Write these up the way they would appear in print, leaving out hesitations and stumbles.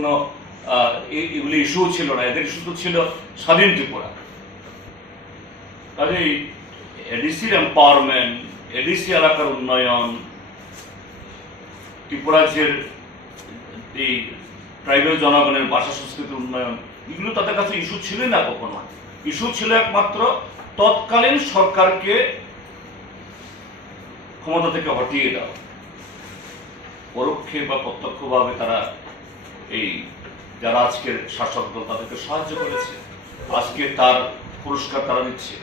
কোনো এগুলি ইস্যু ছিল না, এদের ইস্যু তো ছিল স্বাধীন ত্রিপুরা। কাজেই এডিসির এম্পাওয়ারমেন্ট, এডিসি এলাকার উন্নয়ন, ত্রিপুরাজ্যের এই ট্রাইবাল জনগণের ভাষা সংস্কৃতির উন্নয়ন, এগুলো তাদের কাছে ইস্যু ছিল না কখনো। ইস্যু ছিল একমাত্র তৎকালীন সরকারকে ক্ষমতা থেকে হটিয়ে দেওয়া। পরোক্ষে বা প্রত্যক্ষভাবে তারা এই যারা আজকের শাসক দল তাদেরকে সাহায্য করেছে, আজকে তার পুরস্কার তারা দিচ্ছে।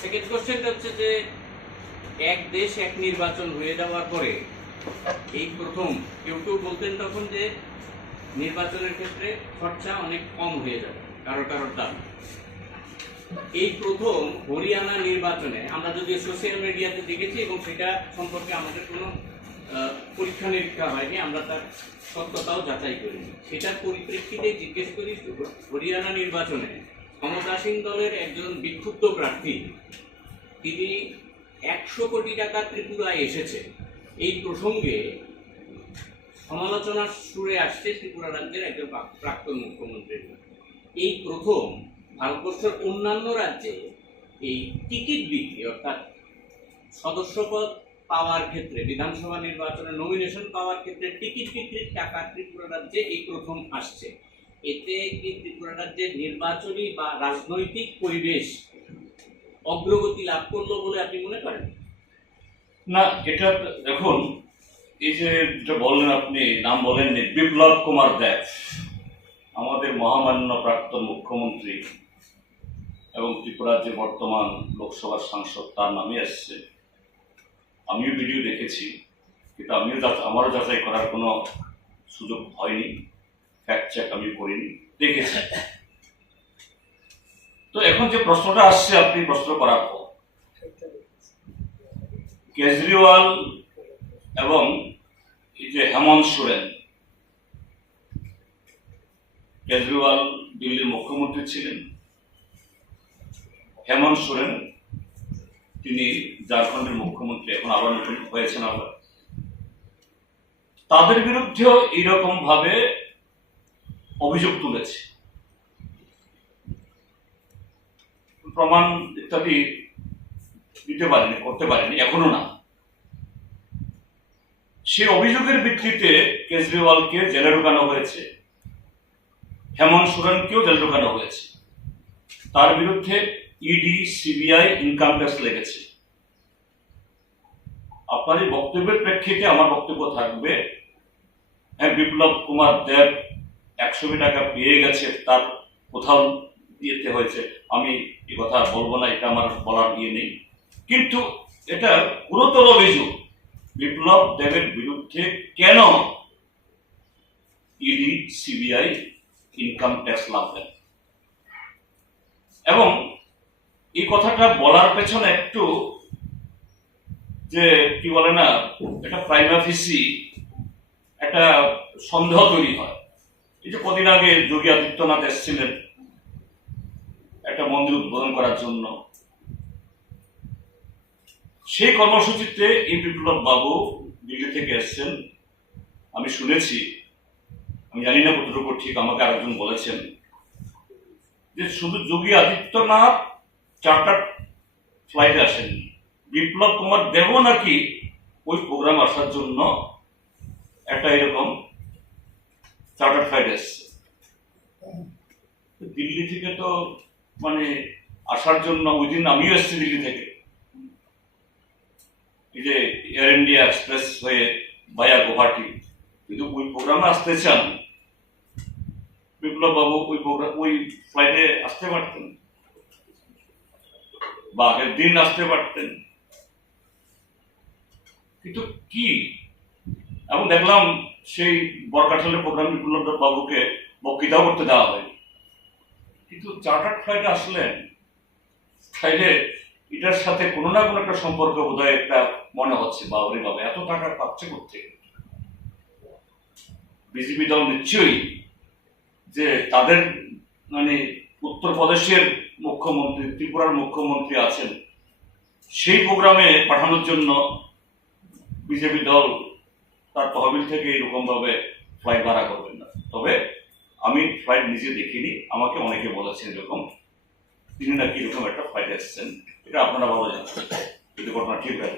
সেকেন্ড কোশ্চেনটা হচ্ছে যে এক দেশ এক নির্বাচন হয়ে যাওয়ার পরে এই প্রথম কেউ বলতেন তখন যে নির্বাচনের ক্ষেত্রে খরচা অনেক কম হয়ে যাবে কারোর দাবি। এই প্রথম হরিয়ানা নির্বাচনে আমরা যদি সোশ্যাল মিডিয়াতে দেখেছি এবং সেটা সম্পর্কে আমাদের কোনো পরীক্ষা নিরীক্ষা হয়নি, আমরা তার সত্যতাও যাচাই করিনি। সেটার পরিপ্রেক্ষিতে জিজ্ঞেস করি, হরিয়ানা নির্বাচনে ক্ষমতাসীন দলের একজন বিক্ষুব্ধ প্রার্থী তিনি 100 কোটি টাকা ত্রিপুরায় এসেছে, এই প্রসঙ্গে সমালোচনার সুরে আসছে ত্রিপুরা রাজ্যের একজন প্রাক্তন মুখ্যমন্ত্রীর। এই প্রথম ভারতবর্ষের অন্যান্য রাজ্যে এই টিকিট বিক্রি অর্থাৎ সদস্যপদ পাওয়ার ক্ষেত্রে, বিধানসভা নির্বাচনে নমিনেশন পাওয়ার ক্ষেত্রে টিকিট বিক্রির টাকা ত্রিপুরা রাজ্যে এই প্রথম আসছে। এতে কি ত্রিপুরা রাজ্যের নির্বাচনী বা রাজনৈতিক পরিবেশ অগ্রগতি লাভ করলো বলে আপনি মনে করেন? না, এটা দেখুন, এই যে যেটা বললেন আপনি, নাম বলেননি, বিপ্লব কুমার দেব, আমাদের মহামান্য প্রাক্তন মুখ্যমন্ত্রী এবং ত্রিপুরার যে বর্তমান লোকসভার সাংসদ, তার নামে আসছে। আমিও ভিডিও দেখেছি, কিন্তু আমারও যাচাই করার কোনো সুযোগ হয়নি, ফ্যাক্ট চেক আমি করিনি, দেখেছি। তো এখন যে প্রশ্নটা আসছে আপনি প্রশ্ন করার পর, কেজরিওয়াল এবং এই যে হেমন্ত সোরেন, কেজরিওয়াল দিল্লির মুখ্যমন্ত্রী ছিলেন, হেমন্ত সোরেন তিনি ঝাড়খণ্ডের মুখ্যমন্ত্রী, এখন আবার নতুন হয়েছেন আবার। তাদের বিরুদ্ধেও এইরকম ভাবে অভিযোগ তুলেছে, প্রমাণ ইত্যাদি দিতে পারেনি, করতে পারেনি, এখনো না। সেই অভিযোগের ভিত্তিতে কেজরিওয়ালকে জেলে ঢোকানো হয়েছে, হেমন্ত সোরেনকেও জেলে ঢোকানো হয়েছে। তার বিরুদ্ধে ইডি, সিবিআই, ইনকাম ট্যাক্স লেগেছে। আপনার এই বক্তব্যের প্রেক্ষিতে আমার বক্তব্য থাকবে, হ্যাঁ, বিপ্লব কুমার দেব 100 কোটি টাকা পেয়ে গেছে, তার কোথাও দিতে হয়েছে, আমি এই কথা বলবো না, এটা আমার বলার ইয়ে নেই। কিন্তু এটা গুরুতর অভিযোগ, বিপ্লব দেবের বিরুদ্ধে কেন ইডি, সিবিআই, ইনকাম ট্যাক্স লাগবে? এবং এই কথাটা বলার পেছনে একটু যে কি বলে না, এটা প্রাইমা ফেসি একটা সন্দেহ তৈরি হয়। এই যে কদিন আগে যোগী আদিত্যনাথ এসেছিলেন একটা মন্দির উদ্বোধন করার জন্য, সেই কর্মসূচিতে এই বিপ্লব বাবু দিল্লি থেকে এসছেন, আমি শুনেছি, আমি জানি না কতটুকু ঠিক, আমাকে আরেকজন বলেছেন যে শুধু যোগী আদিত্যনাথ চার্টার ফ্লাইটে আসেন, বিপ্লব কুমার দেব নাকি ওই প্রোগ্রাম আসার জন্য একটা এরকম চার্টার ফ্লাইট এসছে। দিল্লি থেকে তো মানে আসার জন্য, ওই দিন আমিও এসছি দিল্লি থেকে, এই যে এয়ার ইন্ডিয়া এক্সপ্রেস হয়ে ভায়া গুয়াহাটি, কিন্তু ওই প্রোগ্রামে আসতে চান বিপ্লব বাবু, ওই ফ্লাইটে আসতে পারতেন বা আগের দিন আসতে পারতেন, কিন্তু কি। এবং দেখলাম সেই বরকাঠালের প্রোগ্রাম বিপ্লব বাবুকে বক্তৃতাও করতে দেওয়া হয়, কিন্তু চার্টার ফ্লাইটে আসলেন। তাইলে এটার সাথে কোনো না কোনো একটা সম্পর্ক বোধহয় একটা মনে হচ্ছে, বা ওরে বাবা এত টাকা পাচ্ছে করতে। বিজেপি দল নিশ্চয়ই যে তাদের মানে উত্তরপ্রদেশের মুখ্যমন্ত্রী, ত্রিপুরার মুখ্যমন্ত্রী আছেন, সেই প্রোগ্রামে পাঠানোর জন্য বিজেপি দল তার তহবিল থেকে এরকম ভাবে ফ্লাইট ভাড়া করবেন না। তবে আমি ফ্লাইট নিজে দেখিনি, আমাকে অনেকে বলেছেন এরকম তিনি নাকি এরকম একটা ফ্লাইট এসেছেন, এটা আপনারা ভালো জানেন, যদি ঘটনা ঠিক হয়।